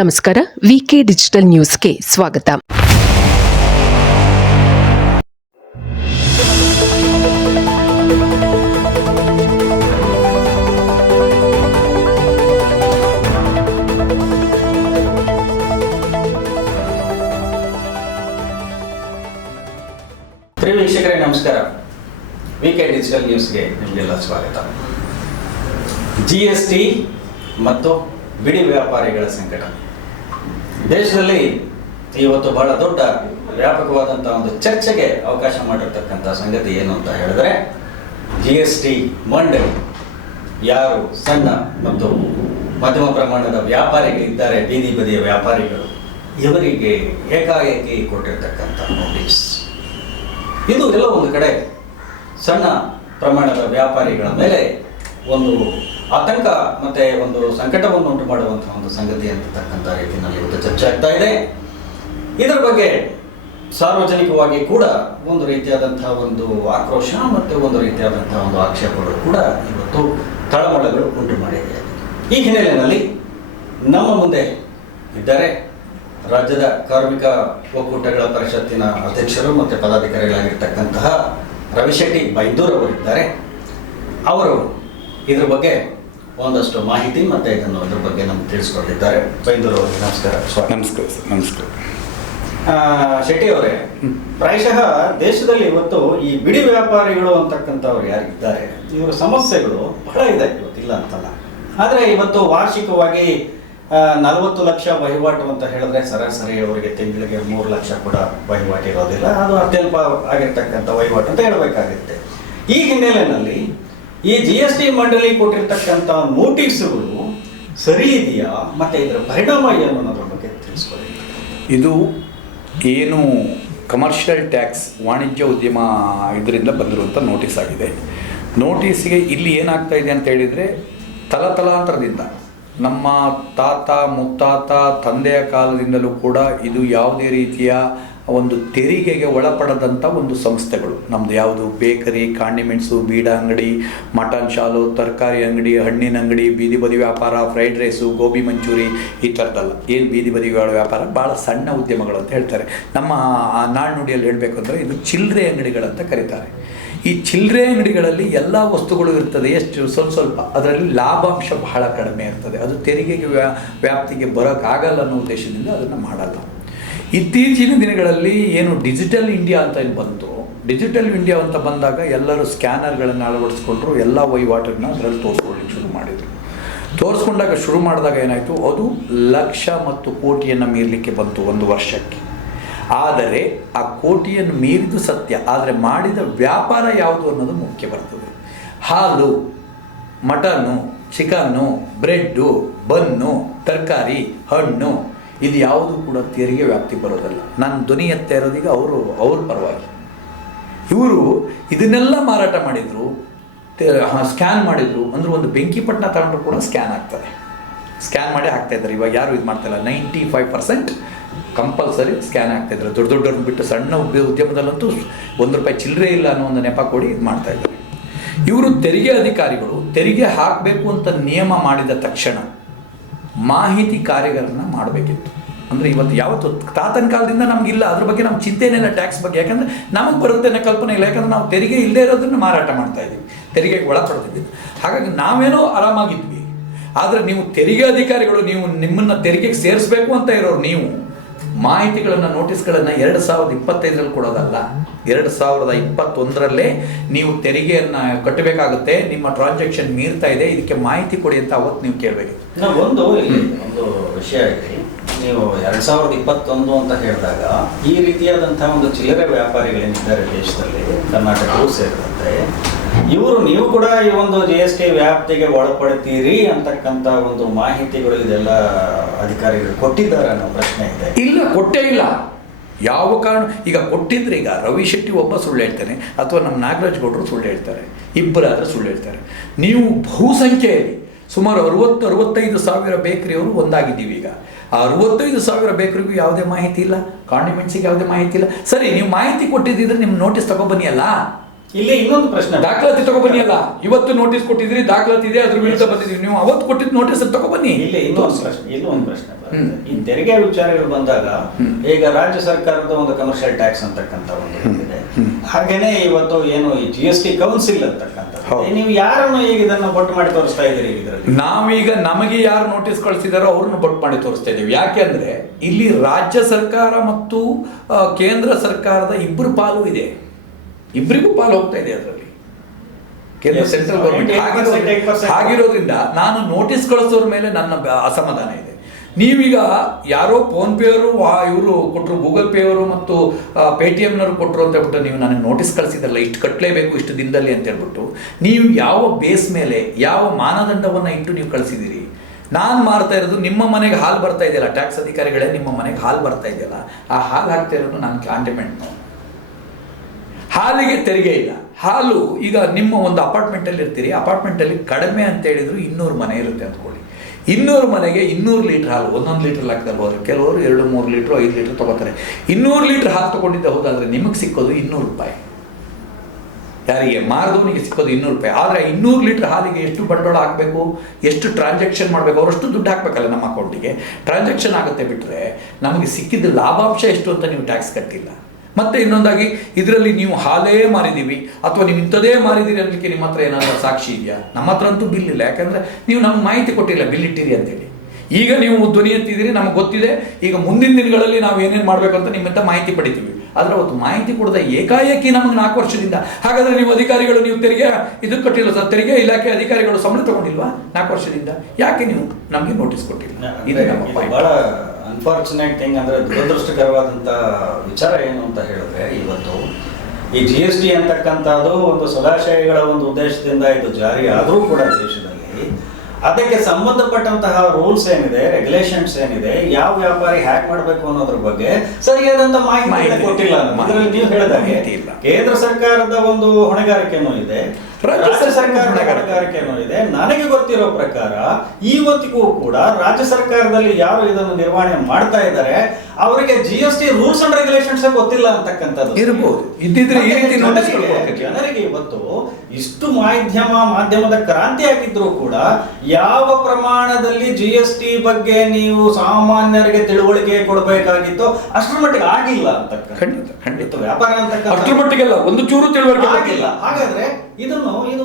ನಮಸ್ಕಾರ. ವಿಕೆ ಡಿಜಿಟಲ್ ನ್ಯೂಸ್ಗೆ ಸ್ವಾಗತ. ಪ್ರಿಯ ವೀಕ್ಷಕರೇ ನಮಸ್ಕಾರ. ವಿಕೆ ಡಿಜಿಟಲ್ ನ್ಯೂಸ್ಗೆ ನಿಮಗೆಲ್ಲ ಸ್ವಾಗತ. GST ಮತ್ತು ಬಿಡಿ ವ್ಯಾಪಾರಿಗಳ ಸಂಕಟ ದೇಶದಲ್ಲಿ ಇವತ್ತು ಬಹಳ ದೊಡ್ಡ ವ್ಯಾಪಕವಾದಂಥ ಒಂದು ಚರ್ಚೆಗೆ ಅವಕಾಶ ಮಾಡಿರ್ತಕ್ಕಂಥ ಸಂಗತಿ ಏನು ಅಂತ ಹೇಳಿದ್ರೆ, GST ಮಂಡಳಿ ಯಾರು ಸಣ್ಣ ಮತ್ತು ಮಧ್ಯಮ ಪ್ರಮಾಣದ ವ್ಯಾಪಾರಿಗಳಿದ್ದಾರೆ, ಬೀದಿ ಬದಿಯ ವ್ಯಾಪಾರಿಗಳು, ಇವರಿಗೆ ಏಕಾಏಕಿ ಕೊಟ್ಟಿರ್ತಕ್ಕಂಥ ನೋಟಿಸ್. ಇದು ಎಲ್ಲ ಒಂದು ಕಡೆ ಸಣ್ಣ ಪ್ರಮಾಣದ ವ್ಯಾಪಾರಿಗಳ ಮೇಲೆ ಒಂದು ಆತಂಕ ಮತ್ತೆ ಒಂದು ಸಂಕಟವನ್ನು ಉಂಟು ಮಾಡುವಂತಹ ಒಂದು ಸಂಗತಿ ಅಂತಕ್ಕಂಥ ರೀತಿಯಲ್ಲಿ ಇವತ್ತು ಚರ್ಚೆ ಆಗ್ತಾ ಇದೆ. ಇದರ ಬಗ್ಗೆ ಸಾರ್ವಜನಿಕವಾಗಿ ಕೂಡ ಒಂದು ರೀತಿಯಾದಂತಹ ಒಂದು ಆಕ್ರೋಶ ಮತ್ತು ಒಂದು ರೀತಿಯಾದಂತಹ ಒಂದು ಆಕ್ಷೇಪಗಳು ಕೂಡ ಇವತ್ತು ತಳಮಳಗಳು ಉಂಟು ಮಾಡಿದೆ. ಈ ಹಿನ್ನೆಲೆಯಲ್ಲಿ ನಮ್ಮ ಮುಂದೆ ಇದ್ದಾರೆ ರಾಜ್ಯದ ಕಾರ್ಮಿಕ ಒಕ್ಕೂಟಗಳ ಪರಿಷತ್ತಿನ ಅಧ್ಯಕ್ಷರು ಮತ್ತು ಪದಾಧಿಕಾರಿಗಳಾಗಿರ್ತಕ್ಕಂತಹ ರವಿಶೆಟ್ಟಿ ಬೈಂದೂರ್ ಅವರಿದ್ದಾರೆ. ಅವರು ಇದ್ರ ಬಗ್ಗೆ ಒಂದಷ್ಟು ಮಾಹಿತಿ ಮತ್ತು ಇದ್ರ ಬಗ್ಗೆ ನಮ್ಗೆ ತಿಳಿಸ್ಕೊಟ್ಟಿದ್ದಾರೆ. ಬೈಂದೂರ್ ಅವರಿಗೆ ನಮಸ್ಕಾರ. ನಮಸ್ಕಾರ ಸರ್. ನಮಸ್ಕಾರ. ಶೆಟ್ಟಿ ಅವರೇ, ಪ್ರಾಯಶಃ ದೇಶದಲ್ಲಿ ಇವತ್ತು ಈ ಬಿಡಿ ವ್ಯಾಪಾರಿಗಳು ಅಂತಕ್ಕಂಥವ್ರು ಯಾರಿದ್ದಾರೆ, ಇವರ ಸಮಸ್ಯೆಗಳು ಬಹಳ ಇದೆ, ಇವತ್ತಿಲ್ಲ ಅಂತಲ್ಲ. ಆದರೆ ಇವತ್ತು ವಾರ್ಷಿಕವಾಗಿ 40 ಲಕ್ಷ ವಹಿವಾಟು ಅಂತ ಹೇಳಿದ್ರೆ ಸರಾಸರಿ ಅವರಿಗೆ ತಿಂಗಳಿಗೆ 3 ಲಕ್ಷ ಕೂಡ ವಹಿವಾಟು ಇರೋದಿಲ್ಲ. ಅದು ಅತ್ಯಲ್ಪ ಆಗಿರ್ತಕ್ಕಂಥ ವಹಿವಾಟು ಅಂತ ಹೇಳಬೇಕಾಗುತ್ತೆ. ಈ ಹಿನ್ನೆಲೆಯಲ್ಲಿ ಈ GST ಮಂಡಳಿ ಕೊಟ್ಟಿರ್ತಕ್ಕಂಥ ನೋಟಿಸ್ಗಳು ಸರಿ ಇದೆಯಾ, ಮತ್ತೆ ಇದರ ಪರಿಣಾಮ ಏನು ಅನ್ನೋದ್ರ ಬಗ್ಗೆ ತಿಳಿಸ್ಕೊಳ್ಳಿ. ಇದು ಏನು ಕಮರ್ಷಿಯಲ್ ಟ್ಯಾಕ್ಸ್, ವಾಣಿಜ್ಯ ಉದ್ಯಮ ಇದರಿಂದ ಬಂದಿರುವಂಥ ನೋಟಿಸ್ ಆಗಿದೆ. ನೋಟಿಸ್ಗೆ ಇಲ್ಲಿ ಏನಾಗ್ತಾ ಇದೆ ಅಂತ ಹೇಳಿದರೆ, ತಲತಲಾಂತರದಿಂದ ನಮ್ಮ ತಾತ ಮುತ್ತಾತ ತಂದೆಯ ಕಾಲದಿಂದಲೂ ಕೂಡ ಇದು ಯಾವುದೇ ರೀತಿಯ ಒಂದು ತೆರಿಗೆಗೆ ಒಳಪಡದಂಥ ಒಂದು ಸಂಸ್ಥೆಗಳು. ನಮ್ಮದು ಯಾವುದು ಬೇಕರಿ, ಕಾಂಡಿಮೆಂಟ್ಸು, ಬೀಡ ಅಂಗಡಿ, ಮಟನ್ ಶಾಲು, ತರಕಾರಿ ಅಂಗಡಿ, ಹಣ್ಣಿನ ಅಂಗಡಿ, ಬೀದಿ ಬದಿ ವ್ಯಾಪಾರ, ಫ್ರೈಡ್ ರೈಸು, ಗೋಬಿ ಮಂಚೂರಿ, ಈ ಥರದ್ದಲ್ಲ. ಏನು ಬೀದಿ ಬದಿ ವ್ಯಾಪಾರ ಭಾಳ ಸಣ್ಣ ಉದ್ಯಮಗಳು ಅಂತ ಹೇಳ್ತಾರೆ. ನಮ್ಮ ನಾಣ್ಣುಡಿಯಲ್ಲಿ ಹೇಳಬೇಕಂದ್ರೆ ಇದು ಚಿಲ್ಲರೆ ಅಂಗಡಿಗಳಂತ ಕರೀತಾರೆ. ಈ ಚಿಲ್ಲರೆ ಅಂಗಡಿಗಳಲ್ಲಿ ಎಲ್ಲ ವಸ್ತುಗಳು ಇರ್ತದೆ, ಎಷ್ಟು ಸ್ವಲ್ಪ, ಅದರಲ್ಲಿ ಲಾಭಾಂಶ ಬಹಳ ಕಡಿಮೆ ಇರ್ತದೆ. ಅದು ತೆರಿಗೆಗೆ ವ್ಯಾಪ್ತಿಗೆ ಬರೋಕ್ಕಾಗಲ್ಲ ಅನ್ನೋ ಉದ್ದೇಶದಿಂದ ಅದನ್ನು ಮಾಡಲ್ಲ. ಇತ್ತೀಚಿನ ದಿನಗಳಲ್ಲಿ ಏನು ಡಿಜಿಟಲ್ ಇಂಡಿಯಾ ಅಂತ ಏನು ಬಂತು, ಡಿಜಿಟಲ್ ಇಂಡಿಯಾ ಅಂತ ಬಂದಾಗ ಎಲ್ಲರೂ ಸ್ಕ್ಯಾನರ್ಗಳನ್ನು ಅಳವಡಿಸ್ಕೊಂಡ್ರು, ಎಲ್ಲ ವಹಿವಾಟನ್ನು ಅದರಲ್ಲಿ ತೋರಿಸ್ಕೊಳ್ಳಿಕ್ಕೆ ಶುರು ಮಾಡಿದರು. ತೋರಿಸ್ಕೊಂಡಾಗ ಶುರು ಮಾಡಿದಾಗ ಏನಾಯಿತು, ಅದು ಲಕ್ಷ ಮತ್ತು ಕೋಟಿಯನ್ನು ಮೀರಲಿಕ್ಕೆ ಬಂತು ಒಂದು ವರ್ಷಕ್ಕೆ. ಆದರೆ ಆ ಕೋಟಿಯನ್ನು ಮೀರಿದು ಸತ್ಯ, ಆದರೆ ಮಾಡಿದ ವ್ಯಾಪಾರ ಯಾವುದು ಅನ್ನೋದು ಮುಖ್ಯ ಬರ್ತದೆ. ಹಾಲು, ಮಟನ್ನು, ಚಿಕನ್ನು, ಬ್ರೆಡ್ಡು, ಬನ್ನು, ತರಕಾರಿ, ಹಣ್ಣು, ಇದು ಯಾವುದು ಕೂಡ ತೆರಿಗೆ ವ್ಯಾಪ್ತಿ ಬರೋದಲ್ಲ. ನಾನು ಧ್ವನಿ ಎತ್ತಾ ಇರೋದೀಗ ಅವ್ರ ಪರವಾಗಿ. ಇವರು ಇದನ್ನೆಲ್ಲ ಮಾರಾಟ ಮಾಡಿದರು, ಸ್ಕ್ಯಾನ್ ಮಾಡಿದರು. ಅಂದರೆ ಒಂದು ಬೆಂಕಿಪಟ್ಟಣ ತಗೊಂಡ್ರು ಕೂಡ ಸ್ಕ್ಯಾನ್ ಆಗ್ತದೆ, ಸ್ಕ್ಯಾನ್ ಮಾಡಿ ಹಾಕ್ತಾಯಿದ್ದಾರೆ. ಇವಾಗ ಯಾರು ಇದು ಮಾಡ್ತಾಯಿಲ್ಲ, 95% ಕಂಪಲ್ಸರಿ ಸ್ಕ್ಯಾನ್ ಆಗ್ತಾಯಿದ್ದಾರೆ. ದೊಡ್ಡ ದೊಡ್ಡವ್ರನ್ನ ಬಿಟ್ಟು ಸಣ್ಣ ಉದ್ಯಮದಲ್ಲಂತೂ ₹1 ಚಿಲ್ಲರೆ ಇಲ್ಲ ಅನ್ನೋ ಒಂದು ನೆಪ ಕೊಡಿ ಇದು ಮಾಡ್ತಾಯಿದ್ದಾರೆ. ಇವರು ತೆರಿಗೆ ಅಧಿಕಾರಿಗಳು ತೆರಿಗೆ ಹಾಕಬೇಕು ಅಂತ ನಿಯಮ ಮಾಡಿದ ತಕ್ಷಣ ಮಾಹಿತಿ ಕಾರ್ಯಗಳನ್ನು ಮಾಡಬೇಕಿತ್ತು. ಅಂದರೆ ಇವತ್ತು ಯಾವತ್ತು ತಾತನ ಕಾಲದಿಂದ ನಮಗಿಲ್ಲ, ಅದ್ರ ಬಗ್ಗೆ ನಮ್ಮ ಚಿಂತೆನೇಲ್ಲ ಟ್ಯಾಕ್ಸ್ ಬಗ್ಗೆ. ಯಾಕಂದರೆ ನಮಗೆ ಬರುತ್ತೆ ಅನ್ನೋ ಕಲ್ಪನೆ ಇಲ್ಲ. ಯಾಕಂದರೆ ನಾವು ತೆರಿಗೆ ಇಲ್ಲದೆ ಇರೋದನ್ನು ಮಾರಾಟ ಮಾಡ್ತಾಯಿದ್ದೀವಿ, ತೆರಿಗೆಗೆ ಒಳಪಡ್ತಿದ್ದೀವಿ. ಹಾಗಾಗಿ ನಾವೇನೋ ಆರಾಮಾಗಿದ್ವಿ. ಆದರೆ ನೀವು ತೆರಿಗೆ ಅಧಿಕಾರಿಗಳು, ನೀವು ನಿಮ್ಮನ್ನು ತೆರಿಗೆಗೆ ಸೇರಿಸಬೇಕು ಅಂತ ಇರೋರು, ನೀವು ಮಾಹಿತಿಗಳನ್ನು, ನೋಟಿಸ್ಗಳನ್ನು 2025ರಲ್ಲಿ ಕೊಡೋದಲ್ಲ, 2021ರಲ್ಲೇ ನೀವು ತೆರಿಗೆಯನ್ನು ಕಟ್ಟಬೇಕಾಗುತ್ತೆ. ನಿಮ್ಮ ಟ್ರಾನ್ಸಾಕ್ಷನ್ ಮೀರ್ತಾ ಇದೆ, ಇದಕ್ಕೆ ಮಾಹಿತಿ ಕೊಡಿ ಅಂತ ಅವತ್ತು ನೀವು ಕೇಳಬೇಕಿತ್ತು. ಒಂದು ವಿಷಯ ಇದೆ, ನೀವು 2021 ಅಂತ ಹೇಳಿದಾಗ ಈ ರೀತಿಯಾದಂತಹ ಒಂದು ಚಿಲ್ಲರೆ ವ್ಯಾಪಾರಿಗಳೇನಿದ್ದಾರೆ ದೇಶದಲ್ಲಿ, ಕರ್ನಾಟಕವೂ ಸೇರಿದಂತೆ, ನೀವು ಕೂಡ ಈ ಒಂದು GST ವ್ಯಾಪ್ತಿಗೆ ಒಳಪಡ್ತೀರಿ ಅಂತಕ್ಕಂಥ ಒಂದು ಮಾಹಿತಿಗಳು ಇದೆಲ್ಲ ಅಧಿಕಾರಿಗಳು ಕೊಟ್ಟಿದ್ದಾರೆ ಅನ್ನೋ ಪ್ರಶ್ನೆ ಇದೆ. ಇಲ್ಲ, ಕೊಟ್ಟೇ ಇಲ್ಲ. ಯಾವ ಕಾರಣ? ಈಗ ಕೊಟ್ಟಿದ್ರೆ, ಈಗ ರವಿಶೆಟ್ಟಿ ಒಬ್ಬ ಸುಳ್ಳು ಹೇಳ್ತಾನೆ, ಅಥವಾ ನಮ್ಮ ನಾಗರಾಜ್ ಗೌಡರು ಸುಳ್ಳು ಹೇಳ್ತಾರೆ, ಇಬ್ಬರಾದರೆ ಸುಳ್ಳು ಹೇಳ್ತಾರೆ. ನೀವು ಬಹುಸಂಖ್ಯೆಯಲ್ಲಿ ಸುಮಾರು 60-65 ಸಾವಿರ ಬೇಕರಿಯವರು ಒಂದಾಗಿದ್ದೀವಿ. ಈಗ ಆ 65 ಸಾವಿರ ಬೇಕರಿಗೂ ಯಾವುದೇ ಮಾಹಿತಿ ಇಲ್ಲ, ಕಾಂಡಿಮೆಂಟ್ಸಿಗೆ ಯಾವುದೇ ಮಾಹಿತಿ ಇಲ್ಲ. ಸರಿ, ನೀವು ಮಾಹಿತಿ ಕೊಟ್ಟಿದ್ದಿದ್ರೆ ನಿಮ್ಮ ನೋಟಿಸ್ ತಗೊಬನ್ನಿ ಅಲ್ಲ. ಇಲ್ಲಿ ಇನ್ನೊಂದು ಪ್ರಶ್ನೆ, ದಾಖಲಾತಿ ತಗೊಬನ್ನಿ. ಅಲ್ಲ, ಇವತ್ತು ನೋಟಿಸ್ ಕೊಟ್ಟಿದ್ರಿ, ದಾಖಲಾತಿ ಇದೆ, ಅದ್ರ ವಿರುದ್ಧ ಬಂದಿದ್ದೀವಿ. ನೀವು ಅವತ್ತು ಕೊಟ್ಟಿದ್ದು ನೋಟಿಸ್ ತಗೊಬನ್ನಿ. ಇಲ್ಲಿ ಇನ್ನೊಂದು ಪ್ರಶ್ನೆ ಈ ತೆರಿಗೆ ವಿಚಾರಗಳು ಬಂದಾಗ ಈಗ ರಾಜ್ಯ ಸರ್ಕಾರದ ಒಂದು ಕಮರ್ಷಿಯಲ್ ಟ್ಯಾಕ್ಸ್ ಅಂತಕ್ಕಂಥ ಒಂದು ಇದೆ. ಹಾಗೇನೆ ಇವತ್ತು ಏನು ಈ GST ಕೌನ್ಸಿಲ್ ಅಂತಕ್ಕಂಥ, ನೀವು ಯಾರನ್ನು ಈಗ ಇದನ್ನ ಬೊಟ್ಟು ಮಾಡಿ ತೋರಿಸ್ತಾ ಇದ್ದೀರಿ ಇದರಲ್ಲಿ? ನಾವೀಗ ನಮಗೆ ಯಾರು ನೋಟಿಸ್ ಕಳಿಸಿದಾರೋ ಅವ್ರನ್ನ ಬೊಟ್ಟು ಮಾಡಿ ತೋರಿಸ್ತಾ ಇದ್ದೀವಿ. ಯಾಕೆಂದ್ರೆ ಇಲ್ಲಿ ರಾಜ್ಯ ಸರ್ಕಾರ ಮತ್ತು ಕೇಂದ್ರ ಸರ್ಕಾರದ ಇಬ್ಬರು ಪಾಲು ಇದೆ, ಇಬ್ಬರಿಗೂ ಪಾಲು ಹೋಗ್ತಾ ಇದೆ ಅದರಲ್ಲಿ. ಕೇಂದ್ರ ಸೆಂಟ್ರಲ್ ಗೌರ್ಮೆಂಟ್ ಆಗಿರೋದ್ರಿಂದ ನಾನು ನೋಟಿಸ್ ಕಳಿಸೋರ ಮೇಲೆ ನನ್ನ ಅಸಮಾಧಾನ ಇದೆ. ನೀವೀಗ ಯಾರೋ ಫೋನ್ ಪೇ ಅವರು ಇವರು ಕೊಟ್ಟರು, ಗೂಗಲ್ ಪೇ ಅವರು ಮತ್ತು ಪೇಟಿಎಮ್ನವರು ಕೊಟ್ಟರು ಅಂತ ಹೇಳ್ಬಿಟ್ಟು ನೀವು ನನಗೆ ನೋಟಿಸ್ ಕಳಿಸಿದ್ರಲ್ಲ, ಇಷ್ಟು ಕಟ್ಟಲೇಬೇಕು ಇಷ್ಟು ದಿನದಲ್ಲಿ ಅಂತ ಹೇಳ್ಬಿಟ್ಟು, ನೀವು ಯಾವ ಬೇಸ್ ಮೇಲೆ ಯಾವ ಮಾನದಂಡವನ್ನು ಇಟ್ಟು ನೀವು ಕಳಿಸಿದ್ದೀರಿ? ನಾನು ಮಾಡ್ತಾ ಇರೋದು, ನಿಮ್ಮ ಮನೆಗೆ ಹಾಲು ಬರ್ತಾ ಇದೆಯಲ್ಲ, ಟ್ಯಾಕ್ಸ್ ಅಧಿಕಾರಿಗಳೇ ನಿಮ್ಮ ಮನೆಗೆ ಹಾಲು ಬರ್ತಾ ಇದೆಯಲ್ಲ, ಆ ಹಾಲು ಹಾಕ್ತಾ ಇರೋದು ನಾನು ಕಾಂಟಿಮೆಂಟ್. ಹಾಲಿಗೆ ತೆರಿಗೆ ಇಲ್ಲ. ಹಾಲು ಈಗ ನಿಮ್ಮ ಒಂದು ಅಪಾರ್ಟ್ಮೆಂಟಲ್ಲಿ ಇರ್ತೀರಿ, ಅಪಾರ್ಟ್ಮೆಂಟಲ್ಲಿ ಕಡಿಮೆ ಅಂತ ಹೇಳಿದ್ರು 200 ಮನೆ ಇರುತ್ತೆ ಅಂದ್ಕೊಳ್ಳಿ. 200 ಮನೆಗೆ 200 ಲೀಟ್ರ್ ಹಾಲು, 1 ಲೀಟ್ರ್ ಲೆಕ್ಕದಲ್ಲಿ ಹೋದ್ರೆ ಕೆಲವರು 2-3 ಲೀಟ್ರು 5 ಲೀಟ್ರ್ ತೊಗೋತಾರೆ. 200 ಲೀಟ್ರ್ ಹಾಲು ತೊಗೊಂಡಿದ್ದೆ ಹೌದಾದ್ರೆ ನಿಮಗೆ ಸಿಕ್ಕೋದು 200 ರೂಪಾಯಿ. ಯಾರಿಗೆ ಮಾರದವನಿಗೆ ಸಿಕ್ಕೋದು 200 ರೂಪಾಯಿ. ಆದರೆ 200 ಲೀಟ್ರ್ ಹಾಲಿಗೆ ಎಷ್ಟು ಬಂಡವಾಳ ಹಾಕಬೇಕು, ಎಷ್ಟು ಟ್ರಾನ್ಸಾಕ್ಷನ್ ಮಾಡಬೇಕು, ಅವರಷ್ಟು ದುಡ್ಡು ಹಾಕಬೇಕಲ್ಲ ನಮ್ಮ ಅಕೌಂಟಿಗೆ. ಟ್ರಾನ್ಸಾಕ್ಷನ್ ಆಗುತ್ತೆ ಬಿಟ್ಟರೆ ನಮಗೆ ಸಿಕ್ಕಿದ ಲಾಭಾಂಶ ಎಷ್ಟು ಅಂತ ನೀವು ಟ್ಯಾಕ್ಸ್ ಕಟ್ಟಿಲ್ಲ. ಮತ್ತೆ ಇನ್ನೊಂದಾಗಿ ಇದರಲ್ಲಿ ನೀವು ಹಾಲೇ ಮಾರಿದ್ದೀವಿ ಅಥವಾ ನೀವು ಇಂಥದೇ ಮಾರಿದ್ದೀರಿ ಅನ್ನಲಿಕ್ಕೆ ನಿಮ್ಮ ಹತ್ರ ಏನಾದರೂ ಸಾಕ್ಷಿ ಇದೆಯಾ? ನಮ್ಮ ಹತ್ರ ಅಂತೂ ಬಿಲ್ ಇಲ್ಲ. ಯಾಕಂದರೆ ನೀವು ನಮ್ಗೆ ಮಾಹಿತಿ ಕೊಟ್ಟಿಲ್ಲ ಬಿಲ್ ಇಟ್ಟಿರಿ ಅಂತೇಳಿ. ಈಗ ನೀವು ಧ್ವನಿ ಎತ್ತಿದ್ದೀರಿ, ನಮಗೆ ಗೊತ್ತಿದೆ. ಈಗ ಮುಂದಿನ ದಿನಗಳಲ್ಲಿ ನಾವು ಏನೇನು ಮಾಡಬೇಕು ಅಂತ ನಿಮ್ಮಿಂದ ಮಾಹಿತಿ ಪಡಿತೀವಿ. ಆದರೆ ಅವತ್ತು ಮಾಹಿತಿ ಕೊಡದ ಏಕಾಏಕಿ ನಮಗೆ 4 ವರ್ಷದಿಂದ, ಹಾಗಾದರೆ ನೀವು ಅಧಿಕಾರಿಗಳು ನೀವು ತೆರಿಗೆ ಇದಕ್ಕೆ ಕೊಟ್ಟಿಲ್ಲ ಸರ್, ತೆರಿಗೆ ಇಲಾಖೆ ಅಧಿಕಾರಿಗಳು ಸಂಬಳ ತಗೊಂಡಿಲ್ವಾ 4 ವರ್ಷದಿಂದ? ಯಾಕೆ ನೀವು ನಮಗೆ ನೋಟಿಸ್ ಕೊಟ್ಟಿಲ್ಲ? ಇದು ನಮ್ಮ ಬಹಳ ಅನ್ಫಾರ್ಚುನೇಟ್ ಥಿಂಗ್, ಅಂದರೆ ದುರದೃಷ್ಟಕರವಾದಂಥ ವಿಚಾರ ಏನು ಅಂತ ಹೇಳಿದ್ರೆ, ಇವತ್ತು ಈ GST ಅಂತಕ್ಕಂಥದ್ದು ಒಂದು ಸದಾಶಯಗಳ ಒಂದು ಉದ್ದೇಶದಿಂದ ಇದು ಜಾರಿ ಆದರೂ ಕೂಡ ದೇಶದಲ್ಲಿ ಅದಕ್ಕೆ ಸಂಬಂಧಪಟ್ಟಂತಹ ರೂಲ್ಸ್ ಏನಿದೆ, ರೆಗ್ಯುಲೇಷನ್ಸ್ ಏನಿದೆ, ಯಾವ ವ್ಯಾಪಾರಿ ಹ್ಯಾಕ್ ಮಾಡಬೇಕು ಅನ್ನೋದ್ರ ಬಗ್ಗೆ ಸರಿಯಾದಂತ ಮಾಹಿತಿ ಕೊಟ್ಟಿಲ್ಲ. ಅದರಲ್ಲಿ ನೀವು ಹೇಳಿದಾಗೆ ಕೇಂದ್ರ ಸರ್ಕಾರದ ಒಂದು ಹೊಣೆಗಾರಿಕೆನೂ ಇದೆ, ರಾಜ್ಯ ಸರ್ಕಾರದ ಹೊಣೆಗಾರಿಕೆನೂ ಇದೆ. ನನಗೆ ಗೊತ್ತಿರೋ ಪ್ರಕಾರ ಇವತ್ತಿಗೂ ಕೂಡ ರಾಜ್ಯ ಸರ್ಕಾರದಲ್ಲಿ ಯಾರು ಇದನ್ನು ನಿರ್ವಹಣೆ ಮಾಡ್ತಾ ಇದ್ದಾರೆ ಅವರಿಗೆ GST ರೂಲ್ಸ್ ಅಂಡ್ ರೆಗ್ಯುಲೇಷನ್ಸ್ ಗೊತ್ತಿಲ್ಲ ಅಂತಕ್ಕಂಥದ್ದು ಇರಬಹುದು. ಇದ್ದಿದ್ರೆ ಈ ರೀತಿ ಜನರಿಗೆ ಇವತ್ತು ಇಷ್ಟು ಮಾಧ್ಯಮದ ಕ್ರಾಂತಿ ಆಗಿದ್ರು ಕೂಡ ಯಾವ ಪ್ರಮಾಣದಲ್ಲಿ GST ಬಗ್ಗೆ ನೀವು ಸಾಮಾನ್ಯರಿಗೆ ತಿಳುವಳಿಕೆ ಕೊಡಬೇಕಾಗಿತ್ತು ಅಷ್ಟರ ಮಟ್ಟಿಗೆ ಆಗಿಲ್ಲ ಅಂತ. ಖಂಡಿತ ವ್ಯಾಪಾರ ಅಂತಕ್ಕಂಥ ಅಷ್ಟರ ಮಟ್ಟಿಗೆಲ್ಲ ಒಂದು ಚೂರು ತಿಳುವಳಿಕೆ ಆಗಿಲ್ಲ. ಹಾಗಾದ್ರೆ ಇದು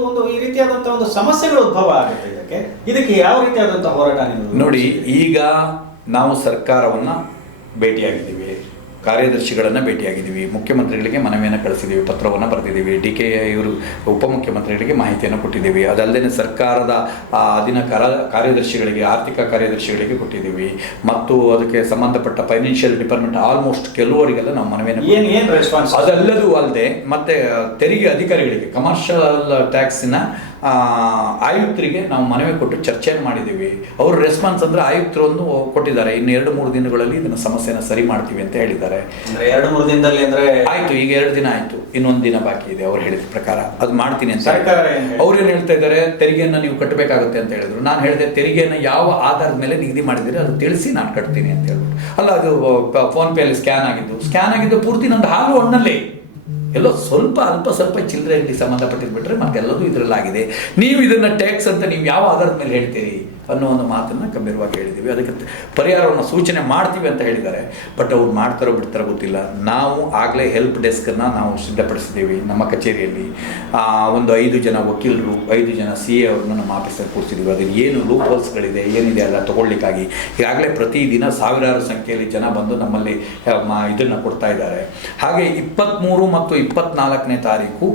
ಒಂದು ಈ ರೀತಿಯಾದಂತಹ ಒಂದು ಸಮಸ್ಯೆಗಳು ಉದ್ಭವ ಆಗುತ್ತೆ. ಇದಕ್ಕೆ ಯಾವ ರೀತಿಯಾದಂತಹ ಹೋರಾಟ ನೋಡಿ, ಈಗ ನಾವು ಸರ್ಕಾರವನ್ನ ಭೇಟಿಯಾಗಿದ್ದೀವಿ, ಕಾರ್ಯದರ್ಶಿಗಳನ್ನು ಭೇಟಿಯಾಗಿದ್ದೀವಿ, ಮುಖ್ಯಮಂತ್ರಿಗಳಿಗೆ ಮನವಿಯನ್ನು ಕಳಿಸಿದ್ದೀವಿ, ಪತ್ರವನ್ನು ಬರೆದಿದ್ದೀವಿ, DK ಇವರು ಉಪಮುಖ್ಯಮಂತ್ರಿಗಳಿಗೆ ಮಾಹಿತಿಯನ್ನು ಕೊಟ್ಟಿದ್ದೀವಿ. ಅದಲ್ಲದೆ ಸರ್ಕಾರದ ಅಧೀನ ಕಾರ್ಯದರ್ಶಿಗಳಿಗೆ, ಆರ್ಥಿಕ ಕಾರ್ಯದರ್ಶಿಗಳಿಗೆ ಕೊಟ್ಟಿದ್ದೀವಿ ಮತ್ತು ಅದಕ್ಕೆ ಸಂಬಂಧಪಟ್ಟ ಫೈನಾನ್ಷಿಯಲ್ ಡಿಪಾರ್ಟ್ಮೆಂಟ್ ಆಲ್ಮೋಸ್ಟ್ ಕೆಲವರಿಗೆಲ್ಲ ನಾವು ಮನವಿಯನ್ನು ರೆಸ್ಪಾನ್ಸ್. ಅದಲ್ಲದೂ ಅಲ್ಲದೆ ಮತ್ತೆ ತೆರಿಗೆ ಅಧಿಕಾರಿಗಳಿಗೆ, ಕಮರ್ಷಿಯಲ್ ಟ್ಯಾಕ್ಸಿನ ಆಯುಕ್ತರಿಗೆ ನಾವು ಮನವಿ ಕೊಟ್ಟು ಚರ್ಚೆಯನ್ನು ಮಾಡಿದ್ದೀವಿ. ಅವರು ರೆಸ್ಪಾನ್ಸ್ ಅಂದರೆ ಆಯುಕ್ತರು ಒಂದು ಕೊಟ್ಟಿದ್ದಾರೆ, ಇನ್ನು 2-3 ದಿನಗಳಲ್ಲಿ ಇದನ್ನು ಸಮಸ್ಯೆನ ಸರಿ ಮಾಡ್ತೀವಿ ಅಂತ ಹೇಳಿದ್ದಾರೆ. 2-3 ದಿನದಲ್ಲಿ ಅಂದರೆ ಆಯಿತು, ಈಗ 2 ದಿನ ಆಯಿತು, ಇನ್ನೊಂದು ದಿನ ಬಾಕಿ ಇದೆ. ಅವ್ರು ಹೇಳಿದ ಪ್ರಕಾರ ಅದು ಮಾಡ್ತೀನಿ ಅಂತ. ಅವ್ರೇನು ಹೇಳ್ತಾ ಇದ್ದಾರೆ, ತೆರಿಗೆಯನ್ನು ನೀವು ಕಟ್ಟಬೇಕಾಗುತ್ತೆ ಅಂತ ಹೇಳಿದ್ರು. ನಾನು ಹೇಳಿದೆ, ತೆರಿಗೆಯನ್ನು ಯಾವ ಆಧಾರದ ಮೇಲೆ ನಿಗದಿ ಮಾಡಿದರೆ ಅದು ತಿಳಿಸಿ ನಾನು ಕಟ್ತೀನಿ ಅಂತ ಹೇಳ್ಬಿಟ್ಟು. ಅಲ್ಲ, ಅದು ಫೋನ್ಪೇಯಲ್ಲಿ ಸ್ಕ್ಯಾನ್ ಆಗಿದ್ದು ಪೂರ್ತಿ ನಂದು ಹಾಲು ಹಣ್ಣಲ್ಲಿ ಎಲ್ಲೋ ಅಲ್ಪ ಸ್ವಲ್ಪ ಚಿಲ್ಲರೆಯಲ್ಲಿ ಸಂಬಂಧಪಟ್ಟಿದ್ಬಿಟ್ರೆ ಮತ್ತೆಲ್ಲದೂ ಇದರಲ್ಲಾಗಿದೆ. ನೀವು ಇದನ್ನು ಟ್ಯಾಕ್ಸ್ ಅಂತ ನೀವು ಯಾವ ಆಧಾರದ ಮೇಲೆ ಹೇಳ್ತೀರಿ ಅನ್ನೋ ಒಂದು ಮಾತನ್ನು ಗಂಭೀರವಾಗಿ ಹೇಳಿದ್ದೀವಿ. ಅದಕ್ಕೆ ಪರಿಹಾರವನ್ನು ಸೂಚನೆ ಮಾಡ್ತೀವಿ ಅಂತ ಹೇಳಿದ್ದಾರೆ. ಬಟ್ ಅವ್ರು ಮಾಡ್ತಾರೋ ಬಿಡ್ತಾರೋ ಗೊತ್ತಿಲ್ಲ. ನಾವು ಆಗಲೇ ಹೆಲ್ಪ್ ಡೆಸ್ಕನ್ನು ನಾವು ಸಿದ್ಧಪಡಿಸಿದ್ದೀವಿ ನಮ್ಮ ಕಚೇರಿಯಲ್ಲಿ. ಒಂದು 5 ಜನ ವಕೀಲರು, 5 ಜನ CA ಅವ್ರನ್ನ ನಮ್ಮ ಆಫೀಸಲ್ಲಿ ಕೂರಿಸಿದ್ದೀವಿ. ಅದನ್ನು ಏನು ಲೂಪ್ ಹೋಲ್ಸ್ಗಳಿದೆ ಏನಿದೆ ಅಲ್ಲ ತಗೊಳ್ಳಿಕ್ಕಾಗಿ ಈಗಾಗಲೇ ಪ್ರತಿದಿನ ಸಾವಿರಾರು ಸಂಖ್ಯೆಯಲ್ಲಿ ಜನ ಬಂದು ನಮ್ಮಲ್ಲಿ ಇದನ್ನು ಕೊಡ್ತಾ ಇದ್ದಾರೆ. ಹಾಗೆ 23 ಮತ್ತು 24ನೇ ತಾರೀಕು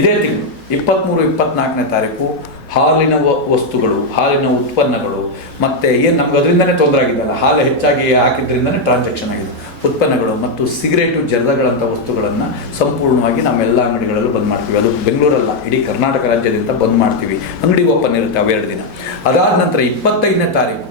ಇದೇ ತಿಂಗಳು 23-24ನೇ ತಾರೀಕು ಹಾಲಿನ ವಸ್ತುಗಳು, ಹಾಲಿನ ಉತ್ಪನ್ನಗಳು ಮತ್ತು ಏನು ನಮ್ಗೆ ಅದರಿಂದನೇ ತೊಂದರೆ ಆಗಿದ್ದಲ್ಲ, ಹಾಲು ಹೆಚ್ಚಾಗಿ ಹಾಕಿದ್ರಿಂದನೇ ಟ್ರಾನ್ಸಾಕ್ಷನ್ ಆಗಿದೆ, ಉತ್ಪನ್ನಗಳು ಮತ್ತು ಸಿಗರೇಟು ಜರ್ದಗಳಂಥ ವಸ್ತುಗಳನ್ನು ಸಂಪೂರ್ಣವಾಗಿ ನಮ್ಮೆಲ್ಲ ಅಂಗಡಿಗಳಲ್ಲೂ ಬಂದ್ ಮಾಡ್ತೀವಿ. ಅದು ಬೆಂಗಳೂರಲ್ಲ, ಇಡೀ ಕರ್ನಾಟಕ ರಾಜ್ಯದಿಂದ ಬಂದ್ ಮಾಡ್ತೀವಿ. ಅಂಗಡಿ ಓಪನ್ ಇರುತ್ತೆ 2 ದಿನ. ಅದಾದ ನಂತರ 25ನೇ ತಾರೀಕು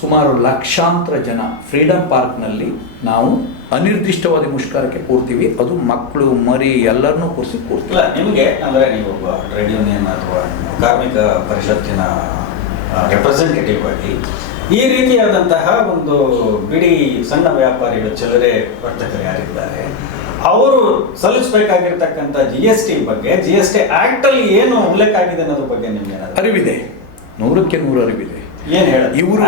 ಸುಮಾರು ಲಕ್ಷಾಂತರ ಜನ ಫ್ರೀಡಮ್ ಪಾರ್ಕ್ನಲ್ಲಿ ನಾವು ಅನಿರ್ದಿಷ್ಟವಾದ ಮುಷ್ಕರಕ್ಕೆ ಕೂರ್ತೀವಿ. ಅದು ಮಕ್ಕಳು ಮರಿ ಎಲ್ಲರನ್ನೂ ಕೂರಿಸ್ತೀವಿ. ನಿಮಗೆ ಅಂದರೆ ನೀವು ಟ್ರೇಡ್ ಯೂನಿಯನ್ ಅಥವಾ ಕಾರ್ಮಿಕ ಪರಿಷತ್ತಿನ ರೆಪ್ರೆಸೆಂಟೇಟಿವ್ ಆಗಿ ಈ ರೀತಿಯಾದಂತಹ ಒಂದು ಬಿಡಿ ಸಣ್ಣ ವ್ಯಾಪಾರಿಗಳು, ಚಿಲ್ಲರೆ ವರ್ತಕರು ಯಾರಿದ್ದಾರೆ ಅವರು ಸಲ್ಲಿಸಬೇಕಾಗಿರ್ತಕ್ಕಂಥ GST ಬಗ್ಗೆ, GST ಆಕ್ಟ್ ಅಲ್ಲಿ ಏನು ಉಲ್ಲೇಖ ಆಗಿದೆ ಅನ್ನೋದ್ರ ಬಗ್ಗೆ ನಿಮ್ಗೆ ಏನಾದ್ರು ಅರಿವಿದೆ, 100ಕ್ಕೆ 100 ಅರಿವಿದೆ. ಏನ್ ಹೇಳ ಇವರು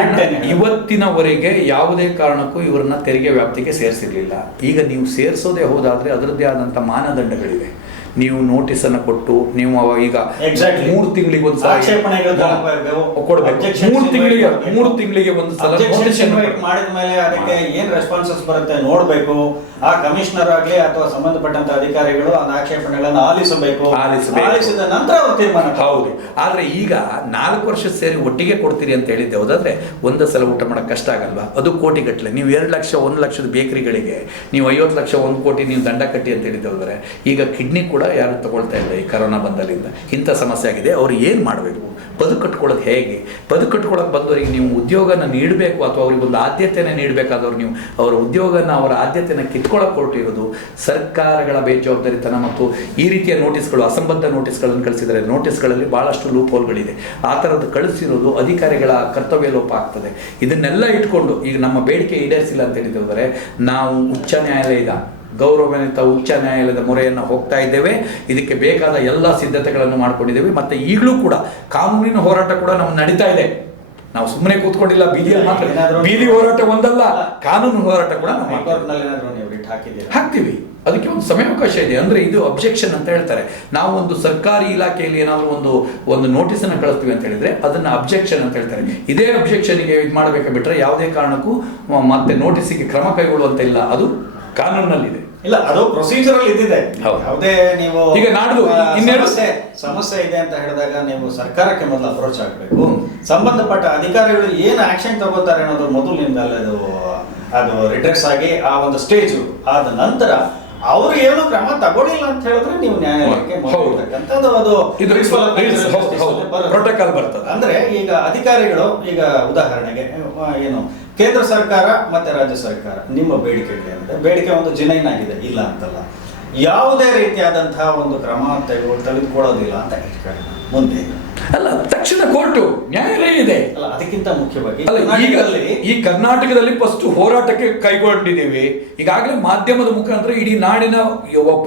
ಇವತ್ತಿನವರೆಗೆ ಯಾವುದೇ ಕಾರಣಕ್ಕೂ ಇವರನ್ನ ತೆರಿಗೆ ವ್ಯಾಪ್ತಿಗೆ ಸೇರಿಸಿರ್ಲಿಲ್ಲ. ಈಗ ನೀವು ಸೇರಿಸೋದೇ ಹೋದಾದ್ರೆ ಅದರದ್ದೇ ಆದಂಥ ಮಾನದಂಡಗಳಿವೆ. ನೀವು ನೋಟಿಸ್ ಅನ್ನು ಕೊಟ್ಟು ನೀವು ಅವಾಗ ಈಗ 3 ತಿಂಗಳಿಗೆ ಒಂದು ಸಲ ಕೊಡ್ಬೇಕು, 3 ತಿಂಗಳಿಗೆ ಒಂದು ಸಲ ಮಾಡಿದ ಮೇಲೆ ಅದಕ್ಕೆ ಏನ್ ರೆಸ್ಪಾನ್ಸಸ್ ಬರುತ್ತೆ ನೋಡ್ಬೇಕು. ಆ ಕಮಿಷನರ್ ಆಗ್ಲಿ ಅಥವಾ ಸಂಬಂಧಪಟ್ಟಂತ ಅಧಿಕಾರಿಗಳು ಆ ಆಕ್ಷೇಪಣೆಗಳನ್ನು ಆಲಿಸಿದ ನಂತರ ಅವ್ರ ತೀರ್ಮಾನ. ಹೌದು. ಆದ್ರೆ ಈಗ 4 ವರ್ಷ ಸೇರಿ ಒಟ್ಟಿಗೆ ಕೊಡ್ತೀರಿ ಅಂತ ಹೇಳಿದ್ದೆ ಹೋದಾದ್ರೆ ಒಂದು ಸಲ ಊಟ ಮಾಡಕ್ ಕಷ್ಟ ಆಗಲ್ವಾ? ಅದು ಕೋಟಿಗಟ್ಟಲೆ. ನೀವು 2 ಲಕ್ಷ 1 ಲಕ್ಷದ ಬೇಕರಿಗಳಿಗೆ ನೀವು 50 ಲಕ್ಷ 1 ಕೋಟಿ ನೀವು ದಂಡ ಕಟ್ಟಿ ಅಂತ ಹೇಳಿದ್ದೆ ಹೋದ್ರೆ ಈಗ ಕಿಡ್ನಿ ಕೂಡ ಯಾರು ತಗೊಳ್ತಾ ಇಲ್ಲ. ಈ ಕರೋನಾ ಬಂದಲ್ಲಿಂದ ಇಂಥ ಸಮಸ್ಯೆ ಆಗಿದೆ. ಅವ್ರು ಏನು ಮಾಡಬೇಕು? ಬದುಕಟ್ಕೊಳ್ಳೋದು ಹೇಗೆ? ಬದುಕಟ್ಕೊಳ್ಳೋಕೆ ಬಂದವರಿಗೆ ನೀವು ಉದ್ಯೋಗನ ನೀಡಬೇಕು ಅಥವಾ ಅವ್ರಿಗೆ ಒಂದು ಆದ್ಯತೆಯನ್ನು ನೀಡಬೇಕಾದವ್ರು ನೀವು ಅವರ ಉದ್ಯೋಗನ ಅವರ ಆದ್ಯತೆಯನ್ನು ಕಿತ್ಕೊಳ್ಳೋಕೆ ಹೊರಟಿರೋದು ಸರ್ಕಾರಗಳ ಬೇಜವಾಬ್ದಾರಿತನ. ಮತ್ತು ಈ ರೀತಿಯ ನೋಟಿಸ್ಗಳು, ಅಸಂಬದ್ಧ ನೋಟಿಸ್ಗಳನ್ನು ಕಳಿಸಿದರೆ ನೋಟಿಸ್ಗಳಲ್ಲಿ ಭಾಳಷ್ಟು ಲೂಪ್ ಹೋಲ್ಗಳಿದೆ. ಆ ಥರದ್ದು ಕಳಿಸಿರೋದು ಅಧಿಕಾರಿಗಳ ಕರ್ತವ್ಯ ಲೋಪ ಆಗ್ತದೆ. ಇದನ್ನೆಲ್ಲ ಇಟ್ಕೊಂಡು ಈಗ ನಮ್ಮ ಬೇಡಿಕೆ ಈಡೇರಿಸಿಲ್ಲ ಅಂತ ಹೇಳಿದ್ರೆ ಹೋದರೆ ನಾವು ಉಚ್ಚ ನ್ಯಾಯಾಲಯದ ಗೌರವಾನ್ವಿತ ಉಚ್ಚ ನ್ಯಾಯಾಲಯದ ಮೊರೆಯನ್ನು ಹೋಗ್ತಾ ಇದ್ದೇವೆ. ಇದಕ್ಕೆ ಬೇಕಾದ ಎಲ್ಲ ಸಿದ್ಧತೆಗಳನ್ನು ಮಾಡ್ಕೊಂಡಿದ್ದೇವೆ. ಮತ್ತು ಈಗಲೂ ಕೂಡ ಕಾನೂನಿನ ಹೋರಾಟ ಕೂಡ ನಾವು ನಡೀತಾ ಇದೆ. ನಾವು ಸುಮ್ಮನೆ ಕೂತ್ಕೊಂಡಿಲ್ಲ. ಬೀದಿಯಲ್ಲಿ ಮಾತ್ರ ಬೀದಿ ಹೋರಾಟ ಒಂದಲ್ಲ, ಕಾನೂನು ಹೋರಾಟ ಕೂಡ ಹಾಕ್ತೀವಿ. ಅದಕ್ಕೆ ಒಂದು ಸಮಯಾವಕಾಶ ಇದೆ. ಅಂದರೆ ಇದು ಅಬ್ಜೆಕ್ಷನ್ ಅಂತ ಹೇಳ್ತಾರೆ. ನಾವು ಒಂದು ಸರ್ಕಾರಿ ಇಲಾಖೆಯಲ್ಲಿ ಏನಾದರೂ ಒಂದು ನೋಟಿಸನ್ನು ಕಳಿಸ್ತೀವಿ ಅಂತ ಹೇಳಿದ್ರೆ ಅದನ್ನ ಅಬ್ಜೆಕ್ಷನ್ ಅಂತ ಹೇಳ್ತಾರೆ. ಇದೇ ಅಬ್ಜೆಕ್ಷನ್ಗೆ ಇದು ಮಾಡಬೇಕು ಬಿಟ್ಟರೆ ಯಾವುದೇ ಕಾರಣಕ್ಕೂ ಮತ್ತೆ ನೋಟಿಸಿಗೆ ಕ್ರಮ ಕೈಗೊಳ್ಳುವಂತ ಇಲ್ಲ. ಅದು ಕಾನೂನಿನಲ್ಲಿದೆ. ಇಲ್ಲ, ಅದು ಪ್ರೊಸೀಜರ್ ಇದ್ದಿದೆ. ಯಾವುದೇ ನೀವು ಈಗ ನಾಡ್ದು ಸಮಸ್ಯೆ ಇದೆ ಅಂತ ಹೇಳಿದಾಗ ನೀವು ಸರ್ಕಾರಕ್ಕೆ ಮೊದಲು ಅಪ್ರೋಚ್ ಆಗಬೇಕು. ಸಂಬಂಧಪಟ್ಟ ಅಧಿಕಾರಿಗಳು ಏನು ಆಕ್ಷನ್ ತಗೋತಾರೆ ಅನ್ನೋದು ಮೊದಲಿನಿಂದಲೇ ಅದು ರಿಡ್ರೆಸ್ ಆಗಿ ಆ ಒಂದು ಸ್ಟೇಜ್ ಆದ ನಂತರ ಅವರು ಏನು ಕ್ರಮ ತಗೊಳ್ಳಿಲ್ಲ ಅಂತ ಹೇಳಿದ್ರೆ ನೀವು ನ್ಯಾಯಾಲಯಕ್ಕೆ ಪ್ರೋಟೋಕಾಲ್ ಬರ್ತದೆ. ಅಂದ್ರೆ ಈಗ ಅಧಿಕಾರಿಗಳು, ಈಗ ಉದಾಹರಣೆಗೆ ಏನು ಕೇಂದ್ರ ಸರ್ಕಾರ ಮತ್ತೆ ರಾಜ್ಯ ಸರ್ಕಾರ ನಿಮ್ಮ ಬೇಡಿಕೆ ಬೇಡಿಕೆ ಒಂದು ಜಿನೈನ್ ಆಗಿದೆ, ಇಲ್ಲ ಅಂತಲ್ಲ, ಯಾವುದೇ ರೀತಿಯಾದಂತಹ ಒಂದು ಕ್ರಮ ತೆಗೆದುಕೊಳ್ಳೋದಿಲ್ಲ ಅಂತ ಹೇಳ್ತಾರೆ. ಮುಂದೆ ಅಲ್ಲ, ತಕ್ಷಣ ಕೋರ್ಟು ನ್ಯಾಯಾಲಯ ಇದೆ. ಅಲ್ಲ, ಅದಕ್ಕಿಂತ ಮುಖ್ಯವಾಗಿ ಈ ಕರ್ನಾಟಕದಲ್ಲಿ ಫಸ್ಟ್ ಹೋರಾಟಕ್ಕೆ ಕೈಗೊಂಡಿದ್ದೀವಿ. ಈಗಾಗಲೇ ಮಾಧ್ಯಮದ ಮುಖಾಂತರ ಇಡೀ ನಾಡಿನ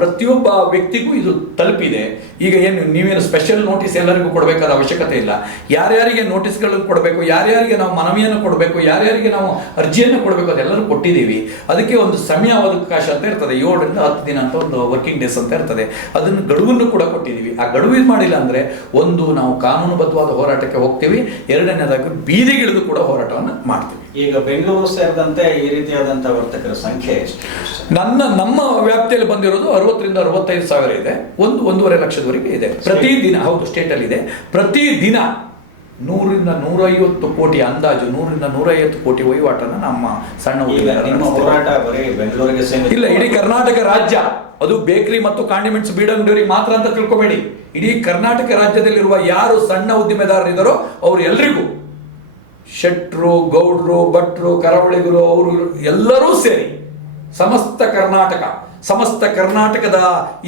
ಪ್ರತಿಯೊಬ್ಬ ವ್ಯಕ್ತಿಗೂ ಇದು ತಲುಪಿದೆ. ಈಗ ಏನು ನೀವೇನು ಸ್ಪೆಷಲ್ ನೋಟಿಸ್ ಎಲ್ಲರಿಗೂ ಕೊಡಬೇಕಾದ ಅವಶ್ಯಕತೆ ಇಲ್ಲ. ಯಾರ್ಯಾರಿಗೆ ನೋಟಿಸ್ಗಳನ್ನು ಕೊಡಬೇಕು, ಯಾರ್ಯಾರಿಗೆ ನಾವು ಮನವಿಯನ್ನು ಕೊಡಬೇಕು, ಯಾರ್ಯಾರಿಗೆ ನಾವು ಅರ್ಜಿಯನ್ನು ಕೊಡಬೇಕು ಅದೆಲ್ಲರೂ ಕೊಟ್ಟಿದ್ದೀವಿ. ಅದಕ್ಕೆ ಒಂದು ಸಮಯಾವಕಾಶ ಅಂತ ಇರ್ತದೆ, 7 ರಿಂದ 10 ದಿನ ಅಂತ ಒಂದು ವರ್ಕಿಂಗ್ ಡೇಸ್ ಅಂತ ಇರ್ತದೆ. ಅದನ್ನು ಗಡುವನ್ನು ಕೂಡ ಕೊಟ್ಟಿದ್ದೀವಿ. ಆ ಗಡುವು ಇದು ಮಾಡಿಲ್ಲ ಅಂದರೆ ಒಂದು ನಾವು ಕಾನೂನುಬದ್ಧವಾದ ಹೋರಾಟಕ್ಕೆ ಹೋಗ್ತೀವಿ, ಎರಡನೇದಾಗಿ ಬೀದಿಗಿಳಿದು ಕೂಡ ಹೋರಾಟವನ್ನು ಮಾಡ್ತೀವಿ. ಈಗ ಬೆಂಗಳೂರು ಸೇರಿದಂತೆ ಈ ರೀತಿಯಾದಂತಹ ವರ್ತಕರ ಸಂಖ್ಯೆ ಎಷ್ಟು? ನಮ್ಮ ವ್ಯಾಪ್ತಿಯಲ್ಲಿ ಬಂದಿರೋದು 60 ರಿಂದ 65 ಸಾವಿರ ಇದೆ. 1.5 ಲಕ್ಷದವರೆಗೆ ಇದೆ ಪ್ರತಿದಿನ. ಹೌದು, ಸ್ಟೇಟಲ್ಲಿ ಇದೆ. ಪ್ರತಿದಿನ 100 ರಿಂದ 150 ಕೋಟಿ, ಅಂದಾಜು 100 ರಿಂದ 150 ಕೋಟಿ ವಹಿವಾಟನ್ನು ನಮ್ಮ ಸಣ್ಣ ಹೋರಾಟ ಬರೀ ಬೆಂಗಳೂರಿಗೆ ಇಲ್ಲ, ಇಡೀ ಕರ್ನಾಟಕ ರಾಜ್ಯ. ಅದು ಬೇಕರಿ ಮತ್ತು ಕಾಂಡಿಮೆಂಟ್ಸ್ ಬೀಡಂಗಡಿಯವರಿಗೆ ಮಾತ್ರ ಅಂತ ತಿಳ್ಕೊಬೇಡಿ. ಇಡೀ ಕರ್ನಾಟಕ ರಾಜ್ಯದಲ್ಲಿರುವ ಯಾರು ಸಣ್ಣ ಉದ್ದಿಮೆದಾರರಿದ್ದಾರೋ ಅವರು ಎಲ್ರಿಗೂ, ಶೆಟ್ರು, ಗೌಡ್ರು, ಭಟ್ರು, ಕರಾವಳಿಗರು, ಅವರು ಎಲ್ಲರೂ ಸೇರಿ ಸಮಸ್ತ ಕರ್ನಾಟಕದ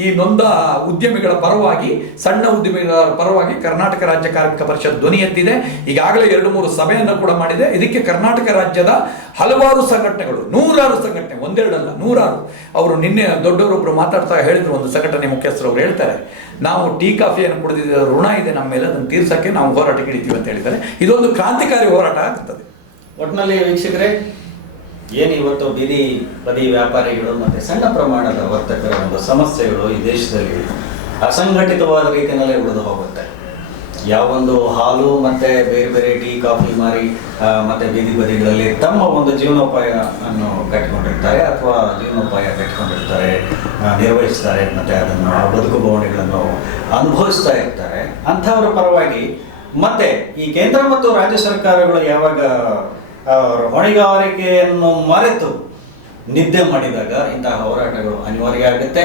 ಈ ನೊಂದ ಉದ್ಯಮಿಗಳ ಪರವಾಗಿ, ಸಣ್ಣ ಉದ್ಯಮಿಗಳ ಪರವಾಗಿ ಕರ್ನಾಟಕ ರಾಜ್ಯ ಕಾರ್ಮಿಕ ಪರಿಷತ್ ಧ್ವನಿ ಎತ್ತಿದೆ. ಈಗಾಗಲೇ 2-3 ಸಭೆಯನ್ನು ಕೂಡ ಮಾಡಿದೆ. ಇದಕ್ಕೆ ಕರ್ನಾಟಕ ರಾಜ್ಯದ ಹಲವಾರು ಸಂಘಟನೆಗಳು, 100 ಸಂಘಟನೆ, ಒಂದೆರಡಲ್ಲ 100. ಅವರು ನಿನ್ನೆ ದೊಡ್ಡವರೊಬ್ಬರು ಮಾತಾಡ್ತಾ ಹೇಳಿದ್ರು, ಒಂದು ಸಂಘಟನೆ ಮುಖ್ಯಸ್ಥರು ಅವರು ಹೇಳ್ತಾರೆ, ನಾವು ಟೀ ಕಾಫಿಯನ್ನು ಕುಡಿದಿದ್ದ ಋಣ ಇದೆ ನಮ್ಮ ಮೇಲೆ, ಅದನ್ನು ತೀರ್ಸಕ್ಕೆ ನಾವು ಹೋರಾಟಕ್ಕೆ ಇಳಿತೀವಿ ಅಂತ ಹೇಳಿದ್ದಾರೆ. ಇದೊಂದು ಕ್ರಾಂತಿಕಾರಿ ಹೋರಾಟ ಆಗ್ತದೆ. ಒಟ್ಟಿನಲ್ಲಿ ವೀಕ್ಷಕರೇ, ಏನು ಇವತ್ತು ಬೀದಿ ಬದಿ ವ್ಯಾಪಾರಿಗಳು ಮತ್ತು ಸಣ್ಣ ಪ್ರಮಾಣದ ವರ್ತಕರ ಒಂದು ಸಮಸ್ಯೆಗಳು ಈ ದೇಶದಲ್ಲಿ ಅಸಂಘಟಿತವಾದ ರೀತಿಯಲ್ಲಿ ಉಳಿದು ಹೋಗುತ್ತೆ. ಯಾವೊಂದು ಹಾಲು ಮತ್ತು ಬೇರೆ ಬೇರೆ ಟೀ ಕಾಫಿ ಮಾರಿ ಮತ್ತು ಬೀದಿ ಬದಿಗಳಲ್ಲಿ ತಮ್ಮ ಒಂದು ಜೀವನೋಪಾಯವನ್ನು ಕಟ್ಟಿಕೊಂಡಿರ್ತಾರೆ ಅಥವಾ ನಿರ್ವಹಿಸ್ತಾರೆ ಮತ್ತು ಅದನ್ನು ಆ ಬದುಕು ಬವಣೆಗಳನ್ನು ಅನುಭವಿಸ್ತಾ ಇರ್ತಾರೆ. ಅಂಥವರ ಪರವಾಗಿ ಮತ್ತೆ ಈ ಕೇಂದ್ರ ಮತ್ತು ರಾಜ್ಯ ಸರ್ಕಾರಗಳು ಯಾವಾಗ ಹೊಣೆಗಾರಿಕೆಯನ್ನು ಮರೆತು ನಿದ್ದೆ ಮಾಡಿದಾಗ ಇಂತಹ ಹೋರಾಟಗಳು ಅನಿವಾರ್ಯ ಆಗುತ್ತೆ.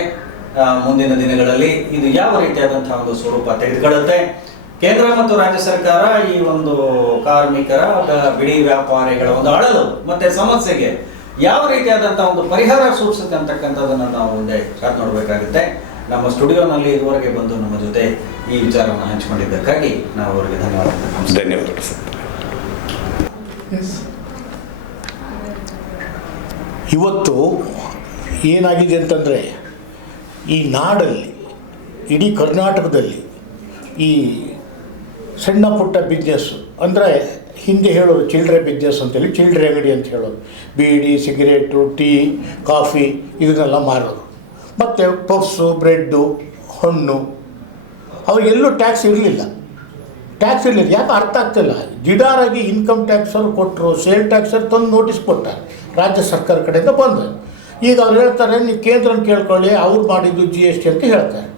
ಮುಂದಿನ ದಿನಗಳಲ್ಲಿ ಇದು ಯಾವ ರೀತಿಯಾದಂತಹ ಒಂದು ಸ್ವರೂಪ ತೆಗೆದುಕೊಳ್ಳುತ್ತೆ, ಕೇಂದ್ರ ಮತ್ತು ರಾಜ್ಯ ಸರ್ಕಾರ ಈ ಒಂದು ಕಾರ್ಮಿಕರ ಬಿಡಿ ವ್ಯಾಪಾರಿಗಳ ಒಂದು ಅಳಲು ಮತ್ತೆ ಸಮಸ್ಯೆಗೆ ಯಾವ ರೀತಿಯಾದಂತಹ ಒಂದು ಪರಿಹಾರ ಸೂಚಿಸುತ್ತೆ ಅಂತಕ್ಕಂಥದ್ದನ್ನು ನಾವು ಮುಂದೆ ಕಾದು ನೋಡಬೇಕಾಗುತ್ತೆ. ನಮ್ಮ ಸ್ಟುಡಿಯೋನಲ್ಲಿ ಇದುವರೆಗೆ ಬಂದು ನಮ್ಮ ಜೊತೆ ಈ ವಿಚಾರವನ್ನು ಹಂಚಿಕೊಂಡಿದ್ದಕ್ಕಾಗಿ ನಾವು ಅವರಿಗೆ ಧನ್ಯವಾದಗಳು ಸರ್. ಇವತ್ತು ಏನಾಗಿದೆ ಅಂತಂದರೆ ಈ ನಾಡಲ್ಲಿ ಇಡೀ ಕರ್ನಾಟಕದಲ್ಲಿ ಈ ಸಣ್ಣ ಪುಟ್ಟ ಬಿಸ್ನೆಸ್ಸು ಅಂದರೆ ಹಿಂದೆ ಹೇಳೋರು ಚಿಲ್ಲರೆ ಬಿಸ್ನೆಸ್ ಅಂತೇಳಿ, ಚಿಲ್ಲರೆ ಅಂಗಡಿ ಅಂತ ಹೇಳೋರು, ಬೀಡಿ, ಸಿಗರೇಟು, ಟೀ, ಕಾಫಿ ಇದನ್ನೆಲ್ಲ ಮಾರೋರು. ಮತ್ತು ಪಫ್ಸು, ಬ್ರೆಡ್ಡು, ಹಣ್ಣು ಅವ್ರಿಗೆಲ್ಲೂ ಟ್ಯಾಕ್ಸ್ ಇರಲಿಲ್ಲ. ಯಾಕೆ ಅರ್ಥ ಆಗ್ತಿಲ್ಲ. ಜಿಡಾರಾಗಿ ಇನ್ಕಮ್ ಟ್ಯಾಕ್ಸ್ ಅವ್ರು ಕೊಟ್ಟರು, ಸೇಲ್ ಟ್ಯಾಕ್ಸ್ ಅವ್ರು ತಂದು ನೋಟಿಸ್ ಕೊಟ್ಟಾರೆ, ರಾಜ್ಯ ಸರ್ಕಾರ ಕಡೆಯಿಂದ ಬಂದು. ಈಗ ಅವ್ರು ಹೇಳ್ತಾರೆ ನೀವು ಕೇಂದ್ರನ ಕೇಳ್ಕೊಳ್ಳಿ, ಅವ್ರು ಮಾಡಿದ್ದು GST ಅಂತ ಹೇಳ್ತಾರೆ.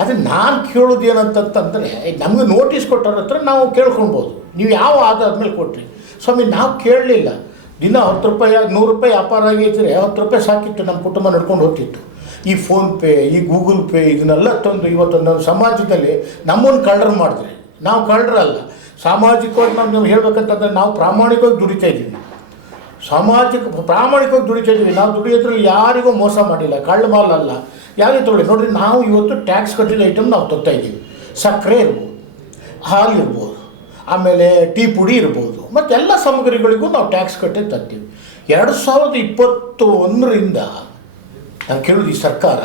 ಆದರೆ ನಾನು ಕೇಳೋದು ಏನಂತಂತಂದರೆ, ನಮಗೆ ನೋಟಿಸ್ ಕೊಟ್ಟವ್ರ ಹತ್ರ ನಾವು ಕೇಳ್ಕೊಳ್ಬೋದು, ನೀವು ಯಾವ ಆಧಾರದ ಮೇಲೆ ಕೊಟ್ರಿ. ಸ್ವಾಮಿ ನಾವು ಕೇಳಲಿಲ್ಲ. ದಿನ 10 ರೂಪಾಯಿ 100 ರೂಪಾಯಿ ವ್ಯಾಪಾರ ಆಗಿದ್ದರೆ 10 ರೂಪಾಯಿ ಸಾಕಿತ್ತು, ನಮ್ಮ ಕುಟುಂಬ ನಡ್ಕೊಂಡು ಹೋಗ್ತಿತ್ತು. ಈ ಫೋನ್ಪೇ, ಈ ಗೂಗಲ್ ಪೇ ಇದನ್ನೆಲ್ಲ ತಂದು ಇವತ್ತು ನಮ್ಮ ಸಮಾಜದಲ್ಲಿ ನಮ್ಮನ್ನು ಕಳ್ಳರು ಮಾಡಿದ್ರೆ, ನಾವು ಕಳ್ಳರಲ್ಲ, ಸಾಮಾಜಿಕವಾಗಿ ನಾವು ಹೇಳ್ಬೇಕಂತಂದರೆ ನಾವು ಪ್ರಾಮಾಣಿಕವಾಗಿ ದುಡಿತಾ ಇದ್ದೀವಿ, ಪ್ರಾಮಾಣಿಕವಾಗಿ ದುಡಿತಾ ಇದ್ದೀವಿ. ನಾವು ದುಡಿಯೋದ್ರಲ್ಲಿ ಯಾರಿಗೂ ಮೋಸ ಮಾಡಿಲ್ಲ, ಕಳ್ಳ ಮಾಲ್ ಅಲ್ಲ. ಯಾವುದೇ ತೊಗೊಳ್ಳಿ ನೋಡಿರಿ, ನಾವು ಇವತ್ತು ಟ್ಯಾಕ್ಸ್ ಕಟ್ಟಿದ ಐಟಮ್ ನಾವು ತರ್ತಾ ಇದ್ದೀವಿ. ಸಕ್ಕರೆ ಇರ್ಬೋದು, ಹಾಲು ಇರ್ಬೋದು, ಆಮೇಲೆ ಟೀ ಪುಡಿ ಇರ್ಬೋದು, ಮತ್ತು ಎಲ್ಲ ಸಾಮಗ್ರಿಗಳಿಗೂ ನಾವು ಟ್ಯಾಕ್ಸ್ ಕಟ್ಟಿ ತರ್ತೀವಿ. 2021ರಿಂದ ನಾನು ಕೇಳೋದು, ಈ ಸರ್ಕಾರ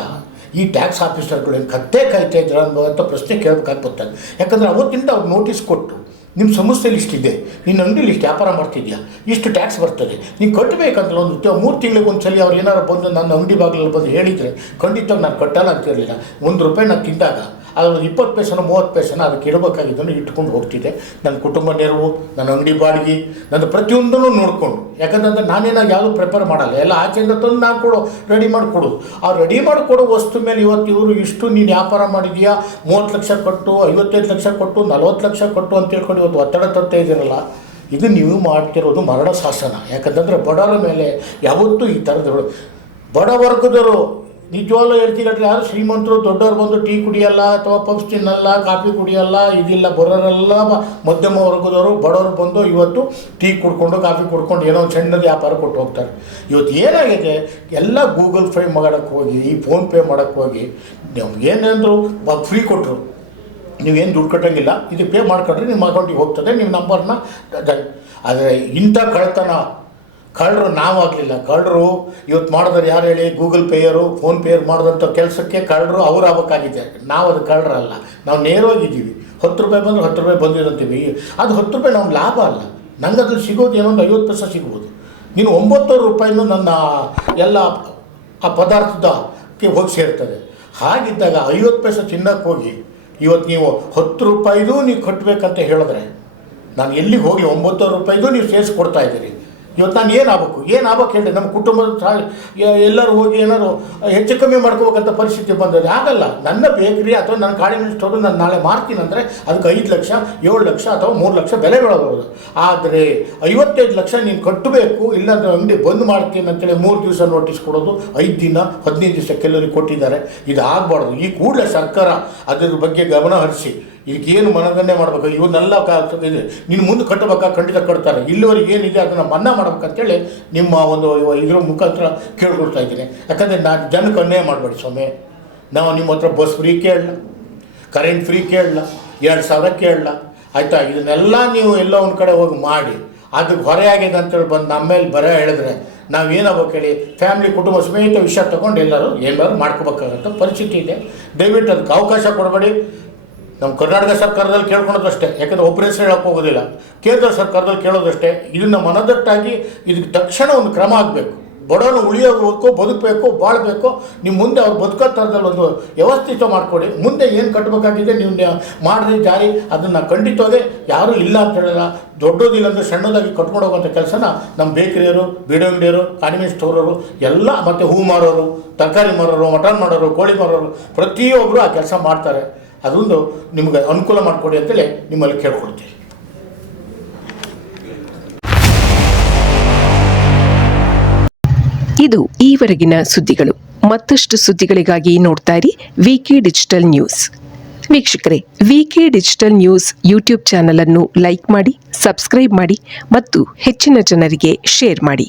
ಈ ಟ್ಯಾಕ್ಸ್ ಆಫೀಸರ್ಗಳೇನು ಕತ್ತೆ ಕಾಯ್ತಾ ಇದ್ರು ಅನ್ನೋಂಥ ಪ್ರಶ್ನೆ ಕೇಳಬೇಕಾಗ್ತದೆ. ಯಾಕಂದರೆ ಅವತ್ತಿಂದ ಅವ್ರು ನೋಟಿಸ್ ಕೊಟ್ಟು, ನಿಮ್ಮ ಸಂಸ್ಥೆಯಲ್ಲಿ ಇಷ್ಟಿದೆ, ನಿನ್ನ ಅಂಗಡಿಲಿ ಇಷ್ಟು ವ್ಯಾಪಾರ ಮಾಡ್ತಿದ್ಯಾ, ಇಷ್ಟು ಟ್ಯಾಕ್ಸ್ ಬರ್ತದೆ, ನೀನು ಕಟ್ಟಬೇಕಂತಲ್ಲ. ಒಂದು 3 ತಿಂಗಳಿಗೆ ಒಂದು ಸಲ ಅವ್ರು ಏನಾರು ಬಂದು ನನ್ನ ಅಂಗಡಿ ಬಾಗಿಲಲ್ಲಿ ಬಂದು ಹೇಳಿದರೆ ಖಂಡಿತವಾಗಿ ನಾನು ಕಟ್ಟಲ್ಲ ಅಂತ ಇರಲಿಲ್ಲ. 1 ರೂಪಾಯಿ ನಾನು ತಿಂದಾಗ ಅದರಲ್ಲಿ 20 ಪೈಸೆನೋ 30 ಪೈಸೆನೋ ಅದಕ್ಕೆ ಇಡಬೇಕಾಗಿದ್ದನ್ನು ಇಟ್ಕೊಂಡು ಹೋಗ್ತಿದ್ದೆ. ನನ್ನ ಕುಟುಂಬ ನೆರವು, ನನ್ನ ಅಂಗಡಿ ಬಾಡಿಗೆ, ನನ್ನ ಪ್ರತಿಯೊಂದನ್ನು ನೋಡಿಕೊಂಡು. ಯಾಕಂತಂದ್ರೆ ನಾನೇನಾಗ ಯಾವುದೂ ಪ್ರಿಪೇರ್ ಮಾಡಲ್ಲ, ಎಲ್ಲ ಆಚೆಯಿಂದ ತಂದು ನಾನು ರೆಡಿ ಮಾಡಿಕೊಡೋದು. ಆ ರೆಡಿ ಮಾಡಿಕೊಡೋ ವಸ್ತು ಮೇಲೆ ಇವತ್ತು ಇವರು ಇಷ್ಟು ನೀನು ವ್ಯಾಪಾರ ಮಾಡಿದೀಯಾ, 30 ಲಕ್ಷ ಕೊಟ್ಟು, 55 ಲಕ್ಷ ಕೊಟ್ಟು, 40 ಲಕ್ಷ ಕೊಟ್ಟು ಅಂತ ಹೇಳ್ಕೊಂಡು ಇವತ್ತು ಒತ್ತಡ ತರ್ತಾ ಇದ್ದೀರಲ್ಲ, ಇದು ನೀವು ಮಾಡ್ತಿರೋದು ಮರಣ ಶಾಸನ. ಯಾಕಂತಂದರೆ ಬಡವರ ಮೇಲೆ ಯಾವತ್ತೂ ಈ ಥರದ್ದು ಬಡ ವರ್ಗದವರು ನಿಜವಾಗ್ಲೂ ಹೇಳ್ತೀರಿ, ಯಾರು ಶ್ರೀಮಂತರು ದೊಡ್ಡವ್ರು ಬಂದು ಟೀ ಕುಡಿಯಲ್ಲ ಅಥವಾ ಪಫ್ಸ್ ತಿನ್ನಲ್ಲ, ಕಾಫಿ ಕುಡಿಯಲ್ಲ, ಇದಿಲ್ಲ. ಬರೋರೆಲ್ಲ ಮಧ್ಯಮ ವರ್ಗದವರು, ಬಡವರು ಬಂದು ಇವತ್ತು ಟೀ ಕುಡ್ಕೊಂಡು ಕಾಫಿ ಕುಡ್ಕೊಂಡು ಏನೋ ಸಣ್ಣದ ವ್ಯಾಪಾರ ಕೊಟ್ಟು ಹೋಗ್ತಾರೆ. ಇವತ್ತು ಏನಾಗಿದೆ, ಎಲ್ಲ ಗೂಗಲ್ ಪೇ ಮಾಡೋಕ್ಕೆ ಹೋಗಿ, ಈ ಫೋನ್ಪೇ ಮಾಡೋಕ್ಕೆ ಹೋಗಿ ಏನಂದರು ಫ್ರೀ ಕೊಟ್ಟರು, ನೀವೇನು ದುಡ್ಡು ಕಟ್ಟೋಂಗಿಲ್ಲ, ಇದು ಪೇ ಮಾಡ್ಕೊಂಡ್ರೆ ನಿಮ್ಮ ಅಕೌಂಟಿಗೆ ಹೋಗ್ತದೆ, ನಿಮ್ಮ ನಂಬರ್ನ. ಆದರೆ ಇಂಥ ಕಳ್ಳರು ನಾವಾಗಲಿಲ್ಲ. ಕಳ್ಳರು ಇವತ್ತು ಮಾಡಿದ್ರೆ ಯಾರು ಹೇಳಿ, ಗೂಗಲ್ ಪೇಯರು, ಫೋನ್ಪೇಯರು ಮಾಡಿದಂಥ ಕೆಲಸಕ್ಕೆ ಕಳ್ಳರು ಅವ್ರು ಆಗಬೇಕಾಗಿದೆ. ನಾವು ಅದು ಕಳ್ಳರಲ್ಲ, ನಾವು ನೇರವಾಗಿದ್ದೀವಿ. 10 ರೂಪಾಯಿ ಬಂದರೆ 10 ರೂಪಾಯಿ ಬಂದಿರಂತೀವಿ. ಅದು 10 ರೂಪಾಯಿ ನಮ್ಮ ಲಾಭ ಅಲ್ಲ, ನಂಗೆ ಅದ್ರಲ್ಲಿ ಸಿಗೋದು ಏನೊಂದು 50 ಪೈಸೆ ಸಿಗ್ಬೋದು. ನೀನು 900 ರೂಪಾಯಿನೂ ನನ್ನ ಎಲ್ಲ ಆ ಪದಾರ್ಥದಕ್ಕೆ ಹೋಗಿ ಸೇರ್ತದೆ. ಹಾಗಿದ್ದಾಗ 50 ಪೈಸೆ ತಿನ್ನೋಕ್ಕೆ ಹೋಗಿ ಇವತ್ತು ನೀವು 10 ರೂಪಾಯಿದು ನೀವು ಕಟ್ಟಬೇಕಂತ ಹೇಳಿದ್ರೆ, ನಾನು ಎಲ್ಲಿಗೆ ಹೋಗಿ 900 ರೂಪಾಯಿದು ನೀವು ಸೇರಿಸ್ಕೊಡ್ತಾ ಇದ್ದೀರಿ. ಇವತ್ತು ನಾನು ಏನಾಗಬೇಕು ಹೇಳಿ, ನಮ್ಮ ಕುಟುಂಬದ ಎಲ್ಲರೂ ಹೋಗಿ ಏನಾದ್ರು ಹೆಚ್ಚು ಕಮ್ಮಿ ಮಾಡ್ಕೋಬೇಕಂತ ಪರಿಸ್ಥಿತಿ ಬಂದದ್ದು ಆಗಲ್ಲ. ನನ್ನ ಬೇಕ್ರಿ ಅಥವಾ ನನ್ನ ಗಾಡಿನ ಸ್ಟೋರು ನಾನು ನಾಳೆ ಮಾರ್ತೀನಿ ಅಂದರೆ ಅದಕ್ಕೆ 5 ಲಕ್ಷ 7 ಲಕ್ಷ ಅಥವಾ 3 ಲಕ್ಷ ಬೆಲೆ ಬೀಳಬಹುದು. ಆದರೆ 55 ಲಕ್ಷ ನೀನು ಕಟ್ಟಬೇಕು, ಇಲ್ಲಾಂದ್ರೆ ಅಂಗಡಿ ಬಂದ್ ಮಾಡ್ತೀನಿ ಅಂತೇಳಿ 3 ದಿವಸ ನೋಟಿಸ್ ಕೊಡೋದು, 5 ದಿನ 15 ದಿವಸ ಕೆಲವರಿಗೆ ಕೊಟ್ಟಿದ್ದಾರೆ. ಇದು ಆಗಬಾರ್ದು. ಈ ಕೂಡಲೇ ಸರ್ಕಾರ ಅದ್ರ ಬಗ್ಗೆ ಗಮನ ಹರಿಸಿ ಇದಕ್ಕೇನು ಮನದಂಡನೆ ಮಾಡಬೇಕು, ಇವನ್ನೆಲ್ಲ ಇದೆ ನೀನು ಮುಂದೆ ಕಟ್ಟಬೇಕಾ, ಖಂಡಿತ ಕಟ್ತಾರೆ. ಇಲ್ಲಿವರೆಗೆ ಏನಿದೆ ಅದನ್ನು ಮನ್ನಾ ಮಾಡ್ಬೇಕಂತೇಳಿ ನಿಮ್ಮ ಒಂದು ಇದ್ರ ಮುಖಾಂತರ ಕೇಳ್ಕೊಳ್ತಾ ಇದ್ದೀನಿ. ಯಾಕಂದರೆ ನಾನು ಜನಕ್ಕೆ ಅನ್ಯಾಯ ಮಾಡಬೇಡಿ ಸ್ವಾಮಿ. ನಾವು ನಿಮ್ಮ ಹತ್ರ ಬಸ್ ಫ್ರೀ ಕೇಳಲ್ಲ, ಕರೆಂಟ್ ಫ್ರೀ ಕೇಳಲ್ಲ, 2,000 ಕೇಳಲ್ಲ, ಆಯಿತಾ? ಇದನ್ನೆಲ್ಲ ನೀವು ಎಲ್ಲೋ ಒಂದು ಕಡೆ ಹೋಗಿ ಮಾಡಿ ಅದಕ್ಕೆ ಹೊರೆ ಆಗಿದೆ ಅಂತೇಳಿ ಬಂದು ನಮ್ಮ ಮೇಲೆ ಬರ ಹೇಳಿದ್ರೆ ನಾವೇನಾಗಬೇಕು ಹೇಳಿ, ಫ್ಯಾಮಿಲಿ ಕುಟುಂಬ ಸಮೇತ ವಿಷಯ ತೊಗೊಂಡು ಎಲ್ಲರೂ ಏನಾದ್ರು ಮಾಡ್ಕೋಬೇಕಾಗಂತ ಪರಿಸ್ಥಿತಿ ಇದೆ. ದಯವಿಟ್ಟು ಅದಕ್ಕೆ ಅವಕಾಶ ಕೊಡಬೇಡಿ. ನಮ್ಮ ಕರ್ನಾಟಕ ಸರ್ಕಾರದಲ್ಲಿ ಕೇಳ್ಕೊಳೋದು ಅಷ್ಟೇ, ಯಾಕಂದರೆ ಒಬ್ಬರ ಹೆಸರು ಹೇಳೋಕ್ಕೆ ಹೋಗೋದಿಲ್ಲ. ಕೇಂದ್ರ ಸರ್ಕಾರದಲ್ಲಿ ಕೇಳೋದಷ್ಟೇ. ಇದನ್ನು ಮನದಟ್ಟಾಗಿ ಇದಕ್ಕೆ ತಕ್ಷಣ ಒಂದು ಕ್ರಮ ಆಗಬೇಕು. ಬಡವನು ಉಳಿಯೋಬೇಕು, ಬದುಕಬೇಕು, ಬಾಳಬೇಕು. ನಿಮ್ಮ ಮುಂದೆ ಅವ್ರು ಬದುಕೋ ಥರದಲ್ಲಿ ಒಂದು ವ್ಯವಸ್ಥಿತ ಮಾಡಿಕೊಡಿ. ಮುಂದೆ ಏನು ಕಟ್ಟಬೇಕಾಗಿದೆ ನೀವು ಮಾಡಿರಿ ಜಾರಿ, ಅದನ್ನು ಖಂಡಿತವಾಗಿ ಯಾರೂ ಇಲ್ಲ ಅಂತ ಹೇಳಲ್ಲ. ದೊಡ್ಡದಿಲ್ಲ ಅಂದರೆ ಸಣ್ಣದಾಗಿ ಕಟ್ಕೊಂಡು ಹೋಗೋಂಥ ಕೆಲಸನ ನಮ್ಮ ಬೇಕರಿಯವರು, ಬೀಡಿ ಅಂಗಡಿಯವರು, ಕಾನ್ವೆಂಟ್ ಸ್ಟೋರವರು ಎಲ್ಲ, ಮತ್ತು ಹೂ ಮಾರೋರು, ತರಕಾರಿ ಮಾರೋರು, ಮಟನ್ ಮಾಡೋರು, ಕೋಳಿ ಮಾರೋರು, ಪ್ರತಿಯೊಬ್ಬರು ಆ ಕೆಲಸ ಮಾಡ್ತಾರೆ. ಅದೊಂದು ನಿಮಗೆ ಅನುಕೂಲ ಮಾಡಿಕೊಡಿ ಅಂತೇಳಿ ನಿಮ್ಮಲ್ಲಿ ಕೇಳ್ಕೊಳ್ತೀವಿ. ಇದು ಈವರೆಗಿನ ಸುದ್ದಿಗಳು. ಮತ್ತಷ್ಟು ಸುದ್ದಿಗಳಿಗಾಗಿ ನೋಡ್ತಾ ಇರಿ ವಿಕೆ ಡಿಜಿಟಲ್ ನ್ಯೂಸ್. ವೀಕ್ಷಕರೇ, ವಿಕೆ ಡಿಜಿಟಲ್ ನ್ಯೂಸ್ ಯೂಟ್ಯೂಬ್ ಚಾನಲ್ ಅನ್ನು ಲೈಕ್ ಮಾಡಿ, ಸಬ್ಸ್ಕ್ರೈಬ್ ಮಾಡಿ ಮತ್ತು ಹೆಚ್ಚಿನ ಜನರಿಗೆ ಶೇರ್ ಮಾಡಿ.